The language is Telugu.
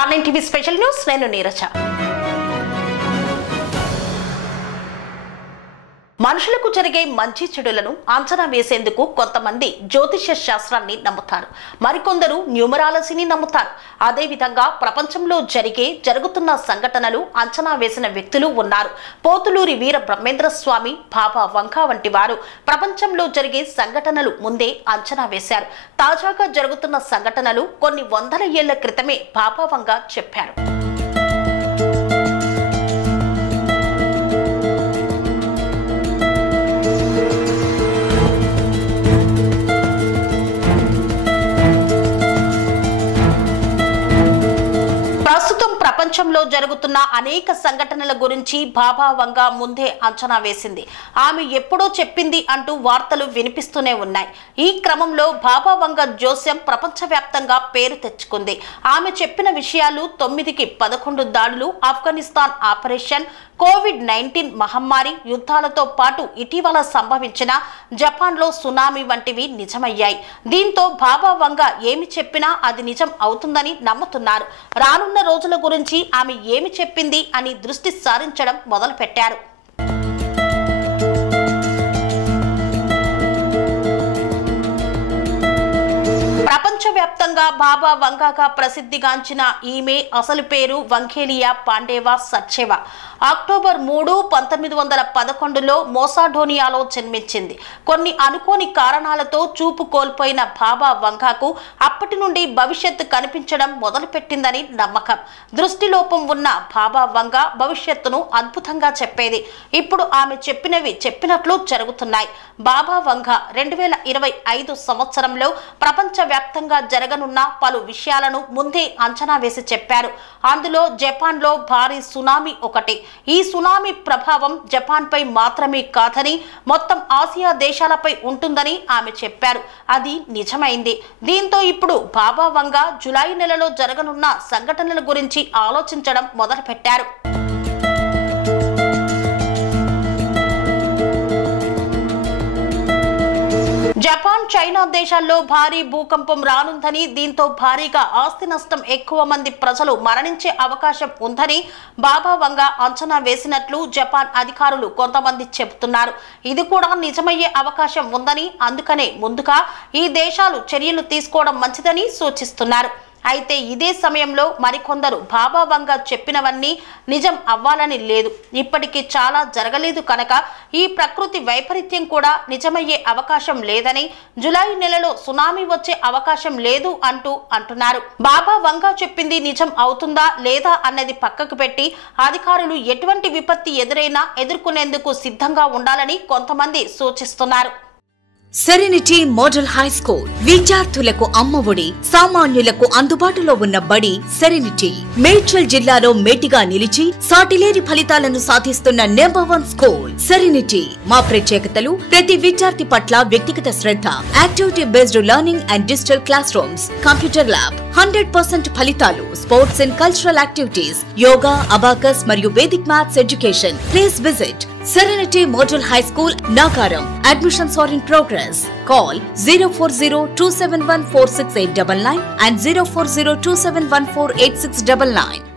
ఆన్లైన్ టీవీ స్పెషల్ న్యూస్ నేను నీరజ. మనుషులకు జరిగే మంచి చెడులను అంచనా వేసేందుకు కొంతమంది జ్యోతిష్య శాస్త్రాన్ని నమ్ముతారు, మరికొందరు న్యూమరాలజీని నమ్ముతారు. అదేవిధంగా ప్రపంచంలో జరుగుతున్న సంఘటనలు అంచనా వేసిన వ్యక్తులు ఉన్నారు. పోతులూరి వీర బ్రహ్మేంద్ర స్వామి, బాబా వంగా వంటి వారు ప్రపంచంలో జరిగే సంఘటనలు ముందే అంచనా వేశారు. తాజాగా జరుగుతున్న సంఘటనలు కొన్ని వందల ఏళ్ల క్రితమే బాబా వంగా చెప్పారు. ప్రపంచంలో జరుగుతున్న అనేక సంఘటనల గురించి బాబా వంగా ముందే అంచనా వేసింది. ఆమె ఎప్పుడో చెప్పింది అంటూ వార్తలు వినిపిస్తూనే ఉన్నాయి. ఈ క్రమంలో బాబా వంగా జోస్యం ప్రపంచవ్యాప్తంగా పేరు తెచ్చుకుంది. ఆమె చెప్పిన విషయాలు 9కి 11 దాడులు, ఆఫ్ఘనిస్తాన్ ఆపరేషన్, కోవిడ్-19 మహమ్మారి, యుద్ధాలతో పాటు ఇటీవల సంభవించిన జపాన్లో సునామీ వంటివి నిజమయ్యాయి. దీంతో బాబా వంగా ఏమి చెప్పినా అది నిజం అవుతుందని నమ్ముతున్నారు. రానున్న రోజుల గురించి ఆమె ఏమి చెప్పింది అని దృష్టి సారించడం మొదలుపెట్టారు. ప్రపంచవ్యాప్తంగా బాబా వంగాగా ప్రసిద్ధిగాంచిన ఈమె అసలు పేరు వంగేలియా పాండేవా సచ్చేవా. అక్టోబర్ 3, 1911లో మోసాడోనియాలో జన్మించింది. కొన్ని అనుకోని కారణాలతో చూపు కోల్పోయిన బాబా వంగాకు అప్పటి నుండి భవిష్యత్తు కనిపించడం మొదలుపెట్టిందని నమ్మకం. దృష్టిలోపం ఉన్న బాబా వంగా భవిష్యత్తును అద్భుతంగా చెప్పేది. ఇప్పుడు ఆమె చెప్పినవి చెప్పినట్లు జరుగుతున్నాయి. బాబా వంగా 2025 సంవత్సరంలో ప్రపంచవ్యాప్తంగా జరగనున్న పలు విషయాలను ముందే అంచనా వేసి చెప్పారు. అందులో జపాన్లో భారీ సునామీ ఒకటి. ఈ సునామీ ప్రభావం జపాన్ పై మాత్రమే కాదని మొత్తం ఆసియా దేశాలపై ఉంటుందని ఆమె చెప్పారు. అది నిజమైంది. దీంతో ఇప్పుడు బాబా వంగా జూలై నెలలో జరగనున్న సంఘటనల గురించి ఆలోచించడం మొదలుపెట్టారు. జపాన్, చైనా దేశాల్లో భారీ భూకంపం రానుందని, దీంతో భారీగా ఆస్తి నష్టం, ఎక్కువ మంది ప్రజలు మరణించే అవకాశం ఉందని బాబా వంగా అంచనా వేసినట్లు జపాన్ అధికారులు కొంతమంది చెబుతున్నారు. ఇది కూడా నిజమయ్యే అవకాశం ఉందని, అందుకనే ముందుగా ఈ దేశాలు చర్యలు తీసుకోవడం మంచిదని సూచిస్తున్నారు. అయితే ఇదే సమయంలో మరికొందరు బాబా వంగా చెప్పినవన్నీ నిజం అవ్వాలని లేదు, ఇప్పటికీ చాలా జరగలేదు కనుక ఈ ప్రకృతి వైపరీత్యం కూడా నిజమయ్యే అవకాశం లేదని, జూలై నెలలో సునామీ వచ్చే అవకాశం లేదు అంటున్నారు. బాబా వంగా చెప్పింది నిజం అవుతుందా లేదా అన్నది పక్కకు పెట్టి అధికారులు ఎటువంటి విపత్తి ఎదురైనా ఎదుర్కొనేందుకు సిద్ధంగా ఉండాలని కొంతమంది సూచిస్తున్నారు. సెరెనిటీ మోడల్ హై స్కూల్ విద్యార్థులకు అమ్మఒడి, సామాన్యులకు అందుబాటులో ఉన్న బడి సెరెనిటీ. మేడ్చల్ జిల్లాలో మేటిగా నిలిచి సాటిలేని ఫలితాలను సాధిస్తున్న నంబర్ 1 స్కూల్ సెరెనిటీ. మా ప్రత్యేకతలు: ప్రతి విద్యార్థి పట్ల వ్యక్తిగత శ్రద్ధ, activity based learning and digital classrooms, computer lab, 100% ఫలితాలు, sports and cultural activities, yoga, abacus మరియు Vedic maths education. Please visit Serenity Model High School, Nagaram. Admissions are in progress. Call 040-271-46899 and 040-271-48699.